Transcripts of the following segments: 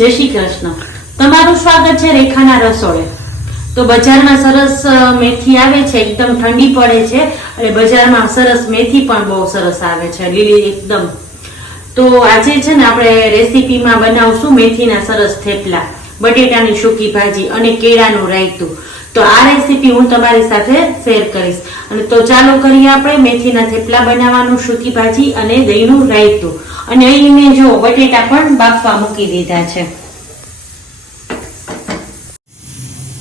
જય શ્રી કૃષ્ણ. તમારું સ્વાગત છે રેખાના રસોડે. તો બજારમાં સરસ મેથી આવે છે, એકદમ ઠંડી પડે છે, અને બજારમાં સરસ મેથી પણ બહુ સરસ આવે છે, લીલી એકદમ. તો આજે છે ને આપણે રેસીપીમાં બનાવશું મેથીના સરસ થેપલા. બટેટાની સૂકી ભાજી અને કેળાનું રાયતું. તો આ રેસીપી હું તમારી સાથે શેર કરીશ. અને તો ચાલો કરીએ આપણે મેથીના થેપલા બનાવવાનું, સૂકી ભાજી અને દહીંનું રાયતું. અને અહીં મેં જો બટેટા પણ બાફવા મૂકી દીધા છે.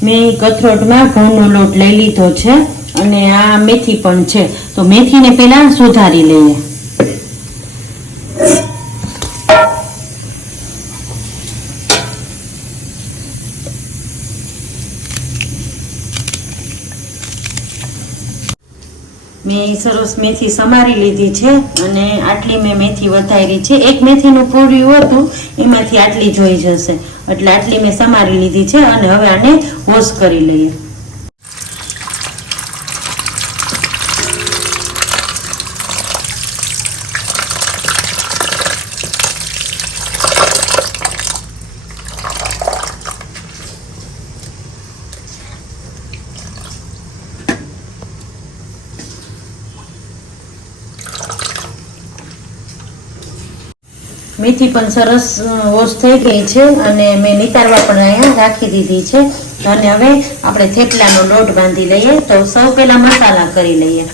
મેં કથરોટમાં ઘઉંનો લોટ લઈ લીધો છે અને આ મેથી પણ છે. તો મેથીને પહેલાં સુધારી લઈએ. મેં સરસ મેથી સમારી લીધી છે અને આટલી મેં મેથી વધારી છે. એક મેથીનું પૂર્યું હતું, એમાંથી આટલી જોઈ જશે. એટલે આટલી મેં સમારી લીધી છે અને હવે આને વોશ કરી લઈએ. મેથી પણ સરસ વોશ થઈ ગઈ છે અને મેં નિતારવા પણ અહીંયા રાખી દીધી છે. અને હવે આપણે થેપલાનો લોટ બાંધી લઈએ. તો સૌ પહેલાં મસાલા કરી લઈએ.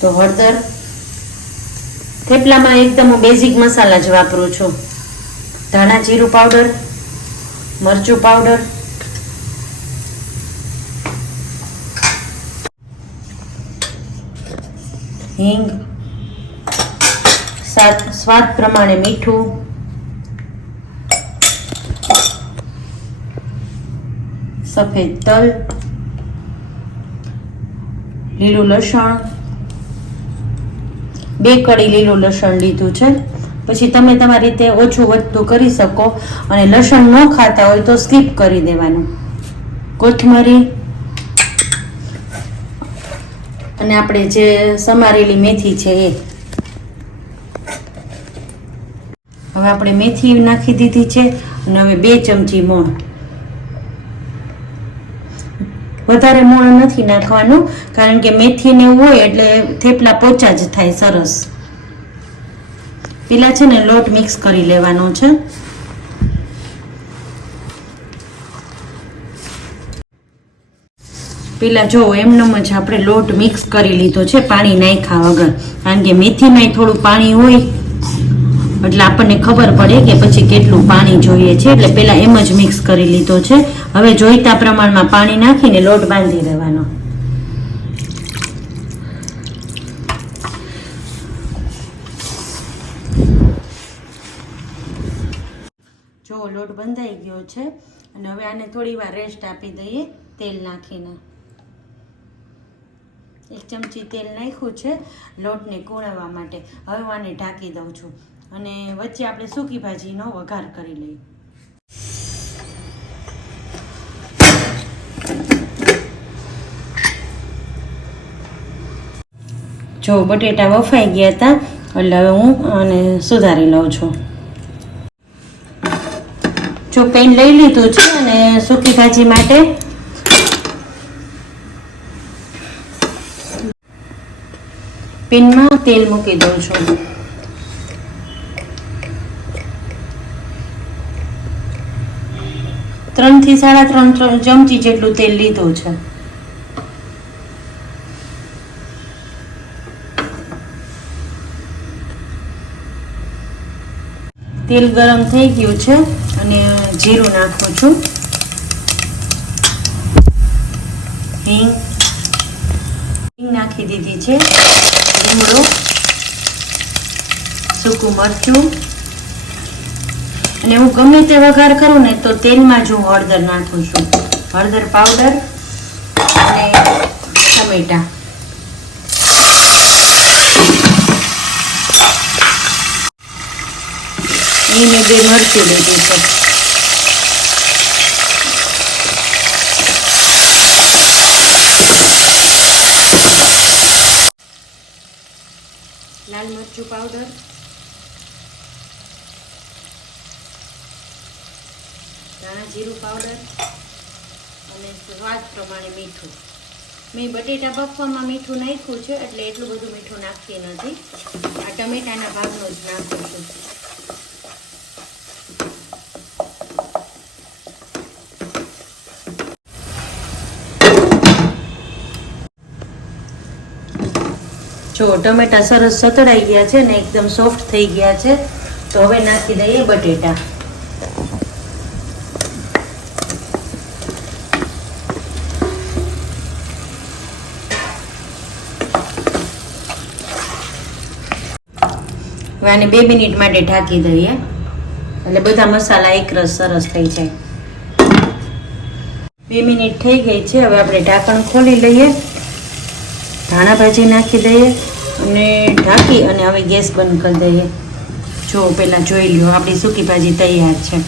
તો હળદર. થેપલામાં એકદમ હું બેઝિક મસાલા જ વાપરું છું. ધાણા જીરું પાવડર મરચું પાવડર હિંગ. સ્વાદ પ્રમાણે મીઠું. સફેદ તલ. લીલું લસણ. બે કડી લીલું લસણ લીધું છે. પછી તમે તમારી રીતે ઓછું વધતું કરી શકો અને લસણ ન ખાતા હોય તો સ્કીપ કરી દેવાનું. કોથમરી. અને આપણે જે સમારેલી મેથી છે એ. હવે આપણે મેથી નાખી દીધી છે અને હવે બે ચમચી મોણ. વધારે મોણ નથી નાખવાનું, કારણ કે મેથી ને એવું હોય એટલે થેપલા પોચા જ થાય સરસ. પેલા છે ને લોટ મિક્સ કરી લેવાનો છે. પેલા જો એમનેમ જ આપણે લોટ મિક્સ કરી લીધો છે પાણી નાખ્યા વગર, કારણ કે મેથીમાં થોડું પાણી હોય એટલે આપણને ખબર પડે કે પછી કેટલું પાણી જોઈએ છે. એટલે પહેલાં એમ જ મિક્સ કરી લીધો છે. હવે જોઈતા પ્રમાણમાં પાણી નાખીને લોટ બાંધી દેવાનો. જો લોટ બંધાઈ ગયો છે અને હવે આને થોડી વાર રેસ્ટ આપી દઈએ તેલ નાખીને. એક ચમચી તેલ નાખ્યું છે લોટને કૂણવવા માટે. હવે હું આને ઢાંકી દઉં છું. અને વચ્ચે આપણે સૂકી ભાજીનો વઘાર કરી લઈએ. જો બટેટા વફાઈ ગયા હતા, એટલે હું અને સુધારી લઉં છું. જો પેન લઈ લીધું છે અને સૂકી ભાજી માટે પેનમાં તેલ મૂકી દઉં છું. ત્રણથી સાડા ત્રણ ચમચી જેટલું તેલ લીધું છે. તેલ ગરમ થઈ ગયું છે અને જીરું નાખું છું. હિંગ. હિંગ નાખી દીધી છે. લીમડો. સૂકું મરચું. અને હું ગમે તે વઘાર કરું ને તો તેલમાં જ હું હળદર નાખું છું. હળદર પાવડર અને ટમેટા. અહીં મેં બે મરચું લીધું છે. લાલ મરચું પાવડર ધાણા, જીરું પાવડર અને સ્વાદ પ્રમાણે મીઠું. મેં બટેટા બફવામાં મીઠું નાખ્યું છે, એટલે એટલું બધું મીઠું નાખતી નથી. આ ટમેટાના ભાગનું જ નાખું છું. જો ટમેટા સરસ સતળાઈ ગયા છે ને એકદમ સોફ્ટ થઈ ગયા છે, તો હવે નાખી દઈએ બટેટા. હવે આને બે મિનિટ માટે ઢાંકી દઈએ. એટલે બધા મસાલા એકરસ સરસ થઈ જાય. બે મિનિટ થઈ ગઈ છે. હવે આપણે ઢાંકણ ખોલી લઈએ. ધાણા ભાજી નાખી દઈએ અને ઢાંકી અને હવે ગેસ બંધ કરી દઈએ. જો પહેલાં જોઈ લો આપણી સૂકી ભાજી તૈયાર છે.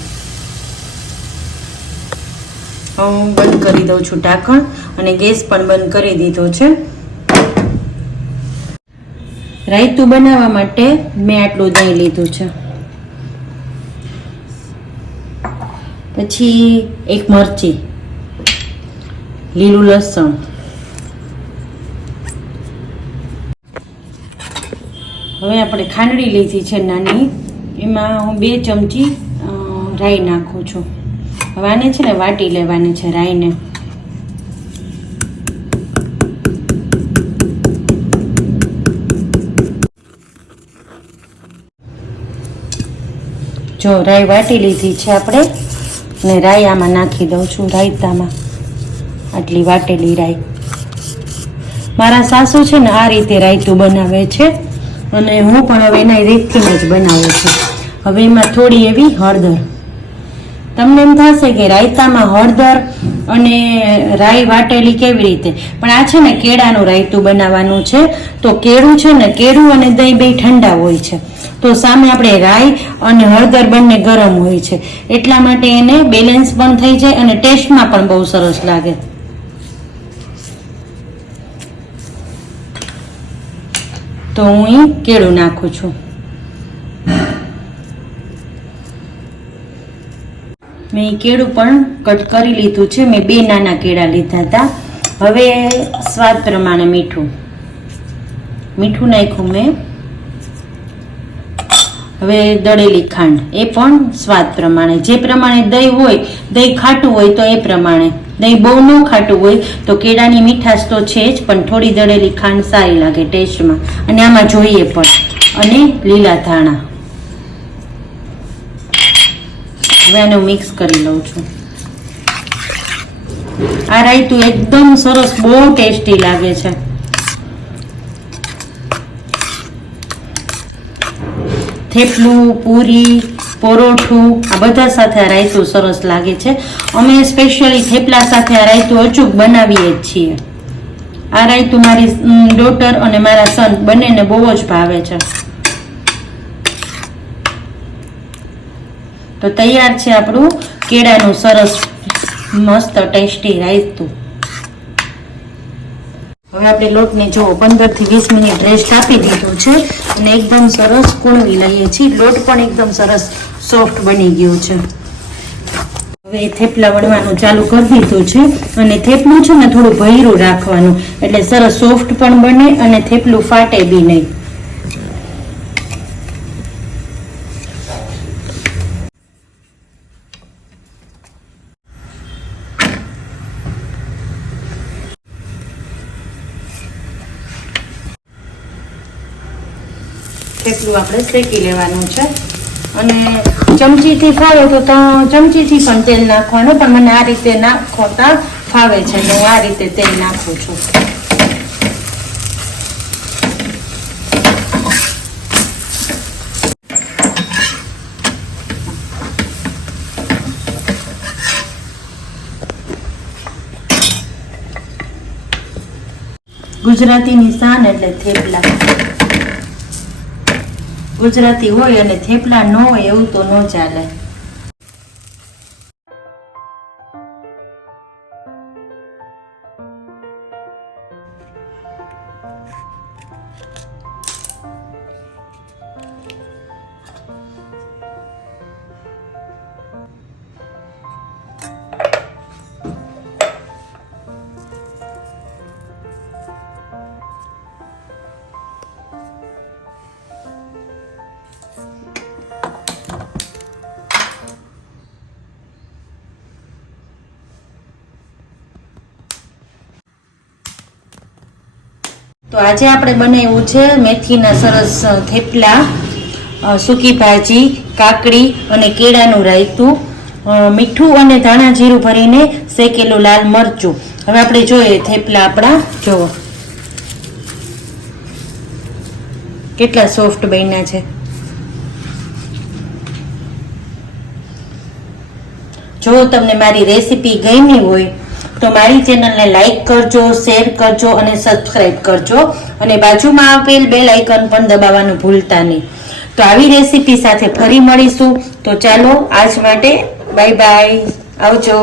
હું બંધ કરી દઉં છું ઢાંકણ અને ગેસ પણ બંધ કરી દીધો છે. રાયતું બનાવવા માટે મેં આટલું દહીં લીધું છે. પછી એક મરચી, લીલું લસણ. હવે આપણે ખાંડડી લીધી છે નાની. એમાં હું બે ચમચી રાઈ નાખું છું. હવે આને છે ને વાટી લેવાની છે રાઈને. જો રાઈ વાટી લીધી છે આપણે, ને રાઈ આમાં નાખી દઉં છું રાયતામાં. આટલી વાટેલી રાઈ. મારા સાસુ છે ને આ રીતે રાયતું બનાવે છે, અને હું પણ હવે એના રીતથી જ બનાવું છું. હવે એમાં થોડી એવી હળદર. તમને એમ થશે કે રાયતામાં હળદર અને રાઈ વાટેલી કેવી રીતે? પણ આ છે ને કેળાનું રાયતું બનાવવાનું છે, તો કેળું છે ને કેળું અને દહીં બે ઠંડા હોય છે. તો સામે આપણે રાઈ અને હળદર બંને ગરમ હોય છે. એટલા માટે એને બેલેન્સ પણ થઈ જાય અને ટેસ્ટમાં પણ બહુ સરસ લાગે. તો હું અહીં કેળું નાખું છું. મેં કેળું પણ કટ કરી લીધું છે. મેં બે નાના કેળા લીધા હતા. હવે સ્વાદ પ્રમાણે મીઠું. મીઠું નાખ્યું મેં. હવે દળેલી ખાંડ, એ પણ સ્વાદ પ્રમાણે. જે પ્રમાણે દહીં હોય, દહીં ખાટું હોય, તો એ પ્રમાણે. દહીં બહુ ન ખાટું હોય, તો કેળાની મીઠાશ તો છે જ, પણ થોડી દળેલી ખાંડ સારી લાગે ટેસ્ટમાં. અને આમાં જોઈએ પણ. અને લીલા ધાણા. હવે આને મિક્સ કરી લઉં છું. આ રાયતું એકદમ સરસ, બહુ ટેસ્ટી લાગે છે. થેપલું, પૂરી, પરોઠું, આ બધા સાથે આ રાયતું સરસ લાગે છે. અમે સ્પેશિયલી થેપલા સાથે આ રાયતું અચૂક બનાવીએ જ છીએ. આ રાયતું મારી ડોટર અને મારા સન બંનેને બહુ જ ભાવે છે. તો તૈયાર છે આપણું કેળાનું સરસ, મસ્ત ટેસ્ટી રાયતું. હવે આપણે લોટને જો પંદરથી વીસ મિનિટ રેસ્ટ આપી દીધો છે અને એકદમ સરસ કૂણવી લઈએ છીએ. લોટ પણ એકદમ સરસ સોફ્ટ બની ગયો છે. હવે થેપલા વળવાનું ચાલુ કરી દીધું છે અને થેપલું છે ને થોડું ભૈરું રાખવાનું. એટલે સરસ સોફ્ટ પણ બને અને થેપલું ફાટે બી નહીં. થેપલું આપણે શેકી લેવાનું છે. અને ચમચીથી ફાવે તો ચમચીથી પણ તેલ નાખવાનું, પણ મને આ રીતે નાખોતા ફાવે છે તો આ રીતે તેલ નાખું છું. ગુજરાતીની શાન એટલે થેપલા. ગુજરાતી હોય અને થેપલા ન હોય એવું તો ન ચાલે. તો આજે આપણે બનાવ્યું છે, મેથીના સરસ થેપલા સૂકી ભાજી, કાકડી અને કેળાનું રાયતું મીઠું અને ધાણા જીરું ભરીને શેકેલું લાલ મરચું. હવે આપણે જોઈએ થેપલા આપણા. જોવો કેટલા સોફ્ટ બન્યા છે. જો તમને મારી રેસીપી ગમી હોય તો મારી ચેનલને લાઈક કરજો, શેર કરજો અને સબસ્ક્રાઇબ કરજો. અને બાજુમાં આપેલ બેલ આઇકન પણ દબાવવાનું ભૂલતા નહીં. તો આવી રેસીપી સાથે ફરી મળીશું. તો ચાલો, આજ માટે બાય બાય આવજો.